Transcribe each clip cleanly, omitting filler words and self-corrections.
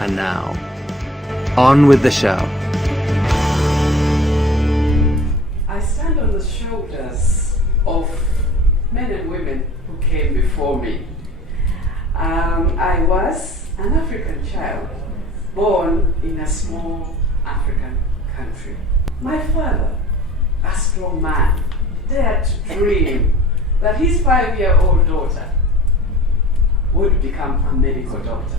And now, on with the show. I stand on the shoulders of men and women who came before me. I was an African child born in a small African country. My father, a strong man, dared to dream that his 5-year-old daughter would become a medical doctor.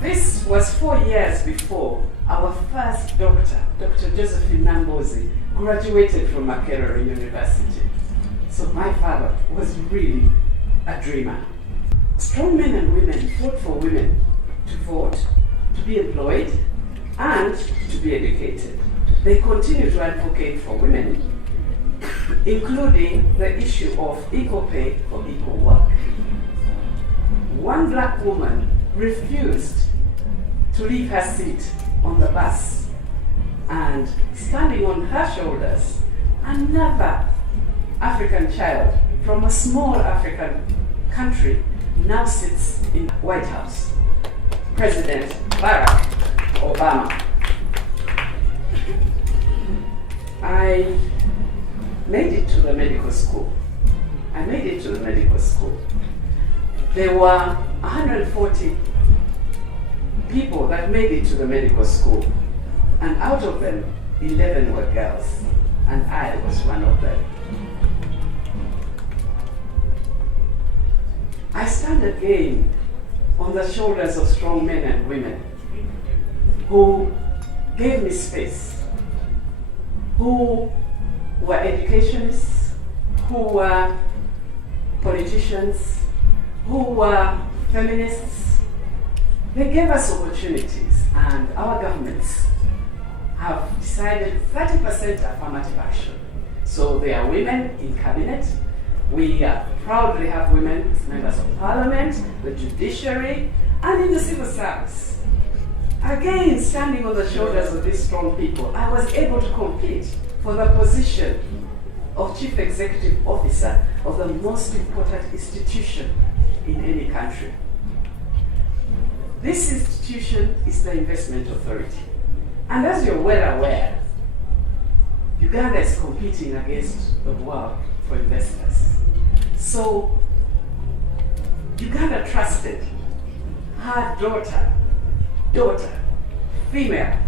This was 4 years before our first doctor, Dr. Josephine Nambozi, graduated from Makerere University. So my father was really a dreamer. Strong men and women fought for women to vote, to be employed, and to be educated. They continue to advocate for women, including the issue of equal pay for equal work. One black woman refused to leave her seat on the bus, and standing on her shoulders, another African child from a small African country now sits in the White House, President Barack Obama. I made it to the medical school. There were 140 people that made it to the medical school, and out of them, 11 were girls, and I was one of them. I stand again on the shoulders of strong men and women who gave me space, who were educationists, who were politicians, who were feminists. They gave us opportunities, and our governments have decided 30% affirmative action. So there are women in cabinet. We proudly have women as members of parliament, the judiciary, and in the civil service. Again, standing on the shoulders of these strong people, I was able to compete for the position of Chief Executive Officer of the most important institution in any country. This institution is the Investment Authority. And as you're well aware, Uganda is competing against the world for investors. So Uganda trusted her daughter, female,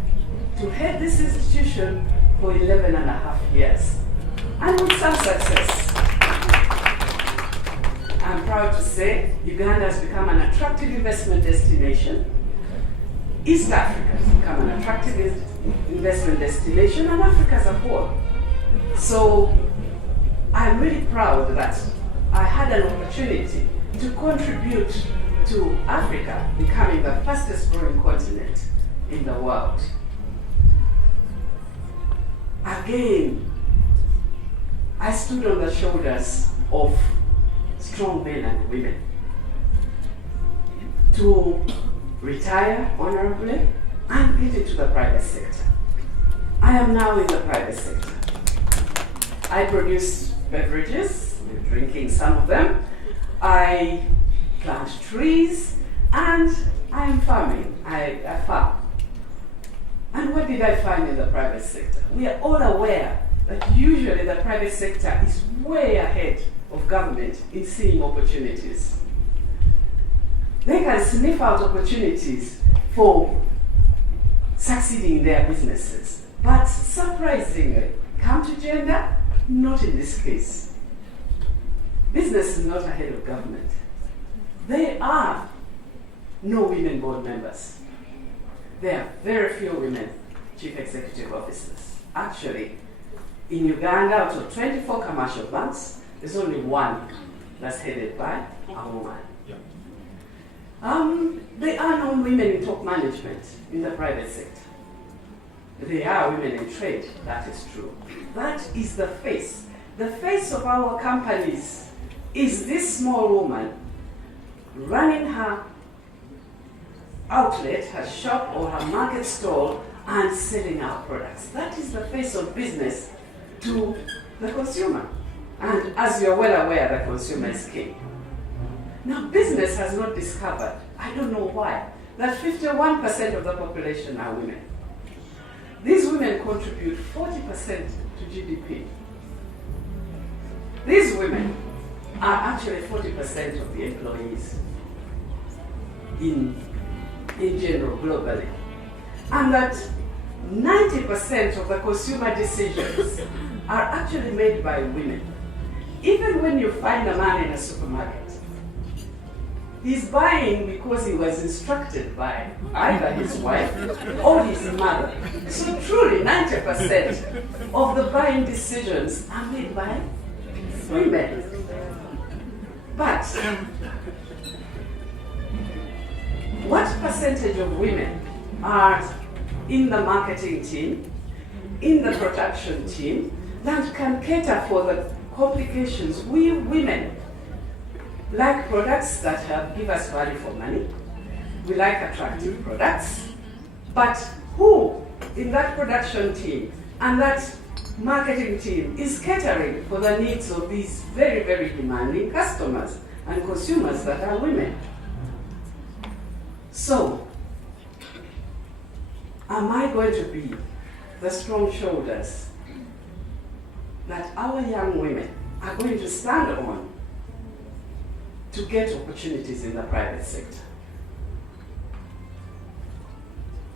to head this institution for 11 and a half years. And with some success. I'm proud to say Uganda has become an attractive investment destination. East Africa has become an attractive investment destination, and Africa as a whole. So I'm really proud that I had an opportunity to contribute to Africa becoming the fastest growing continent in the world. Again, I stood on the shoulders of strong men and women to retire honorably and get into the private sector. I am now in the private sector. I produce beverages, we're drinking some of them. I plant trees, and I am farming. I farm. And what did I find in the private sector? We are all aware that usually the private sector is way ahead of government in seeing opportunities. They can sniff out opportunities for succeeding in their businesses. But surprisingly, come to gender, not in this case. Business is not ahead of government. There are no women board members. There are very few women chief executive officers. Actually, in Uganda, out of 24 commercial banks, there's only one that's headed by a woman. There are no women in top management in the private sector. There are women in trade, that is true. That is the face. The face of our companies is this small woman running her outlet, her shop or her market stall, and selling our products. That is the face of business to the consumer. And as you're well aware, the consumer is king. Now, business has not discovered, I don't know why, that 51% of the population are women. These women contribute 40% to GDP. These women are actually 40% of the employees in general, globally. And that 90% of the consumer decisions are actually made by women. Even when you find a man in a supermarket, he's buying because he was instructed by either his wife or his mother. So truly, 90% of the buying decisions are made by women. But what percentage of women are in the marketing team, in the production team, that can cater for the complications? We women like products that give us value for money. We like attractive products. But who in that production team and that marketing team is catering for the needs of these very, very demanding customers and consumers that are women? So, am I going to be the strong shoulders that our young women are going to stand on to get opportunities in the private sector?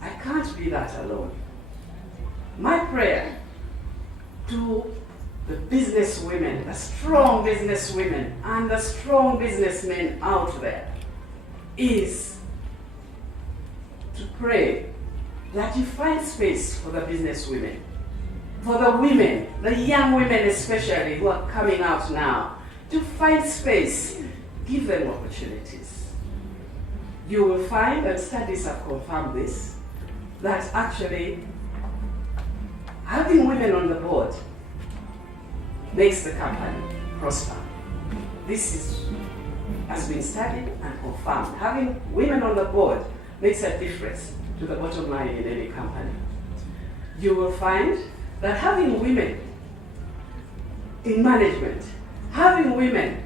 I can't be that alone. My prayer to the business women, the strong business women, and the strong businessmen out there is to pray that you find space for the business women, for the women, the young women especially who are coming out now, to find space, give them opportunities. You will find, and studies have confirmed this, that actually having women on the board makes the company prosper. This has been studied and confirmed. Having women on the board makes a difference to the bottom line in any company. You will find that having women in management, having women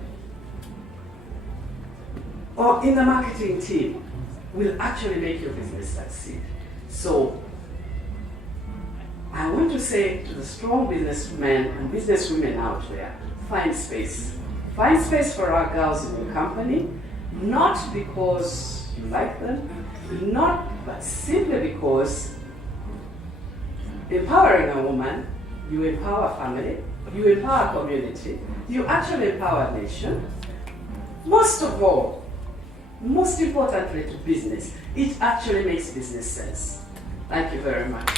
or in the marketing team will actually make your business succeed. So I want to say to the strong businessmen and businesswomen out there, find space. Find space for our girls in your company, not because you like them, but simply because empowering a woman, you empower family, you empower community, you actually empower a nation. Most of all, most importantly to business, it actually makes business sense. Thank you very much.